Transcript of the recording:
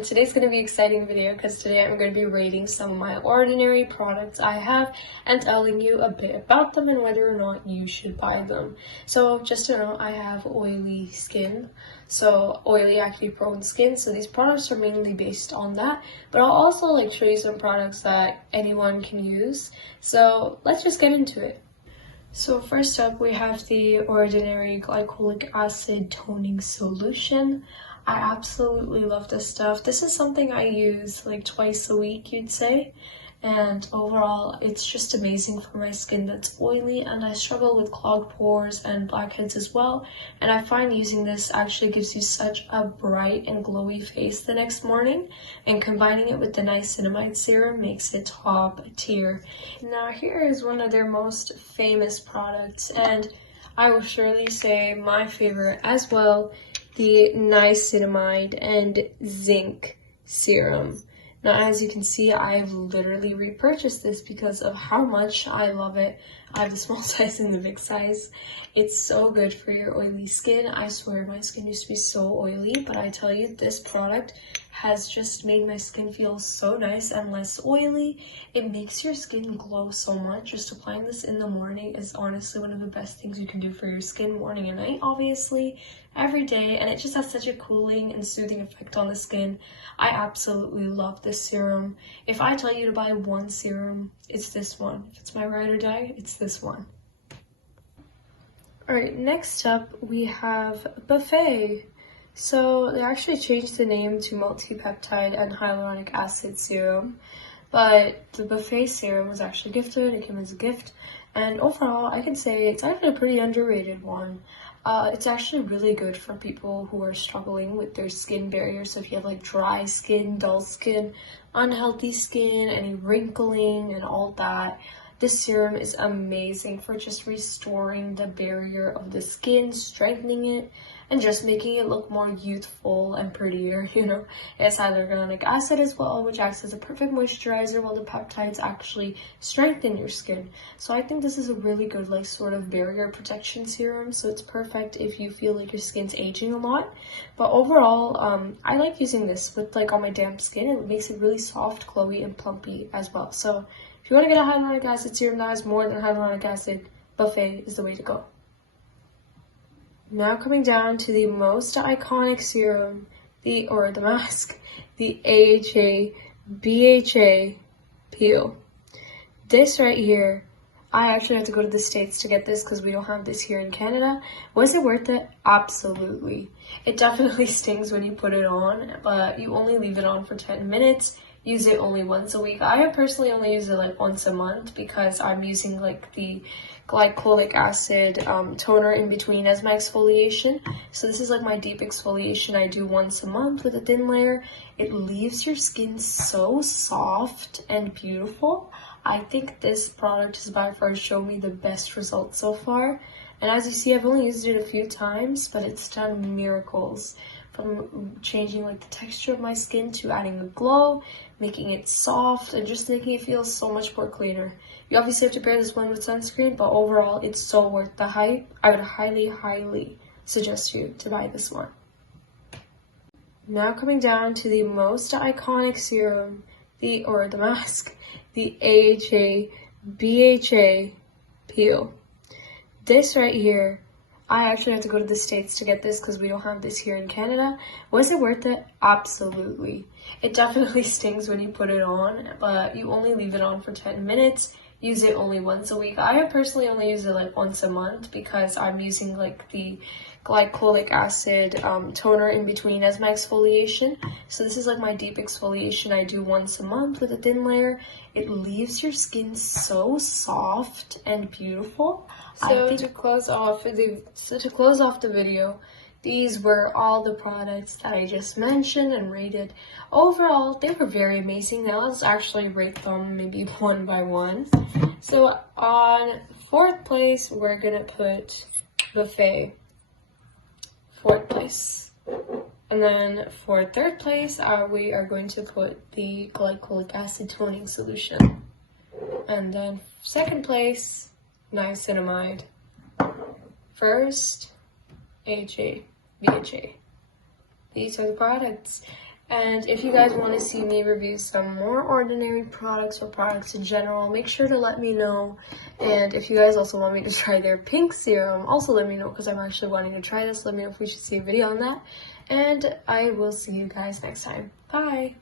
everyone, today's going to be an exciting video because today I'm going to be rating some of my ordinary products I have and telling you a bit about them and whether or not you should buy them. So just to know, I have oily skin, so oily acne prone skin, so these products are mainly based on that, but I'll also show you some products that anyone can use. So let's just get into it. So first up, we have the Ordinary Glycolic Acid Toning Solution. I absolutely love this stuff. This is something I use twice a week, you'd say. And overall, it's just amazing for my skin that's oily, and I struggle with clogged pores and blackheads as well. And I find using this actually gives you such a bright and glowy face the next morning. And combining it with the Niacinamide serum makes it top tier. Now here is one of their most famous products, and I will surely say my favorite as well, the Niacinamide and Zinc Serum. Now, as you can see, I've literally repurchased this because of how much I love it. I have the small size and the big size. It's so good for your oily skin. I swear my skin used to be so oily, but I tell you, this product has just made my skin feel so nice and less oily. It makes your skin glow so much. Just applying this in the morning is honestly one of the best things you can do for your skin, morning and night, obviously, every day, and it just has such a cooling and soothing effect on the skin. I absolutely love this serum. If I tell you to buy one serum, it's this one. If it's my ride or die, it's this one. Alright, next up we have Buffet. So they actually changed the name to Multi-Peptide and Hyaluronic Acid Serum, but the Buffet serum was actually gifted. It came as a gift, and overall I can say it's actually a pretty underrated one. It's actually really good for people who are struggling with their skin barrier. So if you have dry skin, dull skin, unhealthy skin, any wrinkling and all that, this serum is amazing for just restoring the barrier of the skin, strengthening it, and just making it look more youthful and prettier, you know. It has hyaluronic acid as well, which acts as a perfect moisturizer, while the peptides actually strengthen your skin. So I think this is a really good sort of barrier protection serum, so it's perfect if you feel like your skin's aging a lot. But overall, I like using this with on my damp skin. It makes it really soft, glowy, and plumpy as well. So if you want to get a hyaluronic acid serum that has more than hyaluronic acid, Buffet is the way to go. Now coming down to the most iconic serum, the mask, the AHA BHA peel. This right here, I actually had to go to the States to get this because we don't have this here in Canada. Was it worth it? Absolutely. It definitely stings when you put it on, but you only leave it on for 10 minutes. Use it only once a week. I personally only use it once a month because I'm using the glycolic acid toner in between as my exfoliation. So this is my deep exfoliation I do once a month with a thin layer. It leaves your skin so soft and beautiful. I think this product has by far shown me the best results so far. And as you see, I've only used it a few times, but it's done miracles. From changing the texture of my skin to adding a glow, making it soft, and just making it feel so much more cleaner. You obviously have to pair this one with sunscreen, but overall it's so worth the hype. I would highly suggest you to buy this one. Now coming down to the most iconic serum, the mask, the AHA BHA peel. This right here, I actually had to go to the States to get this because we don't have this here in Canada. Was it worth it? Absolutely. It definitely stings when you put it on, but you only leave it on for 10 minutes. Use it only once a week. I personally only use it once a month because I'm using the glycolic acid toner in between as my exfoliation. So this is my deep exfoliation I do once a month with a thin layer. It leaves your skin so soft and beautiful. So to close off the video, these were all the products that I just mentioned and rated. Overall, they were very amazing. Now let's actually rate them maybe one by one. So on 4th place, we're gonna put Buffet. 4th place. And then for 3rd place, we are going to put the Glycolic Acid Toning Solution. And then 2nd place, Niacinamide. 1st, AHA, BHA. These are the products. And if you guys want to see me review some more ordinary products or products in general, make sure to let me know. And if you guys also want me to try their pink serum, also let me know, because I'm actually wanting to try this. Let me know if we should see a video on that. And I will see you guys next time. Bye!